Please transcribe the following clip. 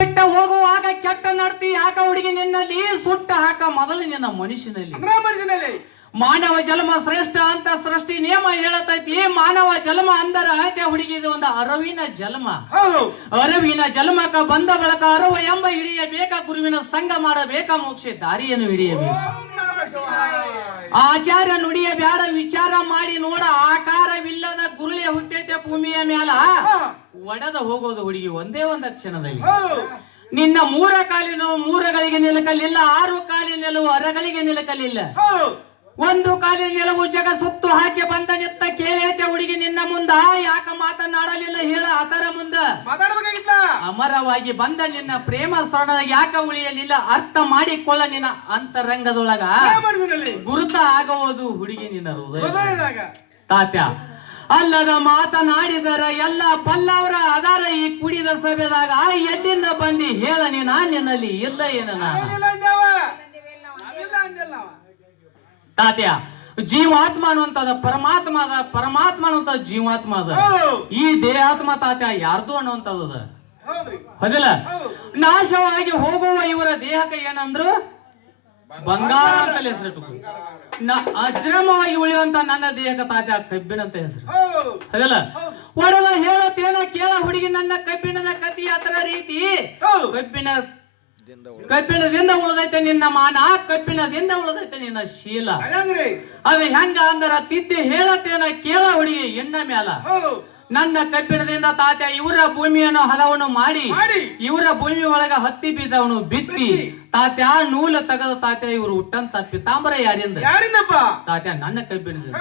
ಬಿಟ್ಟ ಹೋಗುವಾಗ ಕೆಟ್ಟ ನಡ್ತಿ ಯಾಕ ಹುಡುಗಿ ನಿನ್ನಲ್ಲಿ ಸುಟ್ಟ ಹಾಕ ಮೊದಲು ನಿನ್ನ ಮನುಷ್ಯನಲ್ಲಿ ಮಾನವ ಜನ್ಮ ಶ್ರೇಷ್ಠ ಅಂತ ಸೃಷ್ಟಿ ನಿಯಮ ಹೇಳತೈತಿ. ಮಾನವ ಜನ್ಮ ಅಂದರ ಆಯ್ತೆ ಹುಡುಗಿ ಇದು ಒಂದು ಅರವಿನ ಜನ್ಮ. ಅರವಿನ ಜನ್ಮಕ್ಕ ಬಂದ ಬಳಕ ಅರವ ಎಂಬ ಹಿಡಿಯಬೇಕ, ಗುರುವಿನ ಸಂಘ ಮಾಡಬೇಕ, ಮೋಕ್ಷ ದಾರಿಯನ್ನು ಹಿಡಿಯಬೇಕು. ಆಚಾರ ನುಡಿಯ ಬ್ಯಾಡ ವಿಚಾರ ಮಾಡಿ ನೋಡ, ಆಕಾರವಿಲ್ಲದ ಗುರುಳೆ ಹುಟ್ಟೈತೆ ಭೂಮಿಯ ಮ್ಯಾಲ, ಒಡೆದ ಹೋಗೋದು ಹುಡುಗಿ ಒಂದೇ ಒಂದು ಕ್ಷಣದಲ್ಲಿ. ನಿನ್ನ ಮೂರ ಕಾಲಿನ ಮೂರಗಳಿಗೆ ನಿಲಕಲಿಲ್ಲ, 6 ಕಾಲಿನ ನಿಲುವು ಅರಗಳಿಗೆ ನಿಲಕಲಿಲ್ಲ. ಒಂದು ಕಾಲಿನ ನಿಲುವು ಜಗ ಸುತ್ತು ಹಾಕಿ ಬಂದ ನಿತ್ತ ಕೇಳೈತೆ ಹುಡುಗಿ ನಿನ್ನ ಮುಂದ, ಯಾಕ ಮಾತನಾಡಲಿಲ್ಲ ಹೇಳ ಅದರ ಮುಂದ. ಅಮರವಾಗಿ ಬಂದ ನಿನ್ನ ಪ್ರೇಮ ಸರಣದಾಗ ಯಾಕ ಉಳಿಯಲಿಲ್ಲ, ಅರ್ಥ ಮಾಡಿಕೊಳ್ಳ ನಿನ್ನ ಅಂತರಂಗದೊಳಗ, ಗುರುತ ಆಗುವುದು ಹುಡುಗಿ ನಿನ್ನ ಹೃದಯ. ತಾತ್ಯ ಅಲ್ಲದ ಮಾತನಾಡಿದರ ಎಲ್ಲ ಪಲ್ಲವರ ಅದಾರ ಈ ಕುಡಿದ ಸಭೆದಾಗ, ಎಲ್ಲಿಂದ ಬಂದಿ ಹೇಳ ನೀನ ನಿನ್ನಲ್ಲಿ ಇಲ್ಲ ಏನ. ತಾತ್ಯ ಜೀವಾತ್ಮ ಅನ್ನುವಂಥದ ಪರಮಾತ್ಮ ಅದ, ಪರಮಾತ್ಮ ಅನ್ನುವಂಥದ್ದು ಜೀವಾತ್ಮ ಅದ. ಈ ದೇಹಾತ್ಮ ತಾತ್ಯ ಯಾರ್ದು ಅನ್ನುವಂಥದ್ದು ಹೌದಿಲ್ಲ. ನಾಶವಾಗಿ ಹೋಗುವ ಇವರ ದೇಹಕ್ಕೆ ಏನಂದ್ರು ಬಂಗಾರ ಅಂತ ಹೆಸರಿಟ್ಟು, ಅಜ್ರಮವಾಗಿ ಉಳಿಯುವಂತ ನನ್ನ ದೇಹಕ್ಕೆ ತಾತ್ಯ ಕಬ್ಬಿಣ ಅಂತ ಹೆಸರು ಹೌದಲ್ಲ. ಒಡಲ ಹೇಳತ್ತೇನ ಕೇಳ ಹುಡುಗಿ ನನ್ನ ಕಬ್ಬಿಣದ ಕತಿ ಅದರ ರೀತಿ. ಕಬ್ಬಿಣದಿಂದ ಉಳಿದೈತೆ ನಿನ್ನ ಮಾನ, ಕಬ್ಬಿಣದಿಂದ ಉಳಿದೈತೆ ನಿನ್ನ ಶೀಲ. ಅದು ಹೆಂಗ ಅಂದರ ತಿದ್ದಿ ಹೇಳತ್ತೇನ ಕೇಳ ಹುಡುಗಿ ಎಣ್ಣ ಮ್ಯಾಲ. ನನ್ನ ಕಬ್ಬಿಣದಿಂದ ತಾತ್ಯ ಇವರ ಭೂಮಿಯನ್ನು ಹಲವನ್ನು ಮಾಡಿ, ಇವರ ಭೂಮಿ ಒಳಗ ಹತ್ತಿ ಬೀಜವನ್ನು ಬಿತ್ತಿ, ತಾತ್ಯ ನೂಲು ತೆಗೆದ ತಾತ್ಯ ಇವರು ಹುಟ್ಟಂತ ಪಿತಾಂಬರ ಯಾರಿಂದ? ತಾತ್ಯ ನನ್ನ ಕಬ್ಬಿಣದಿಂದ.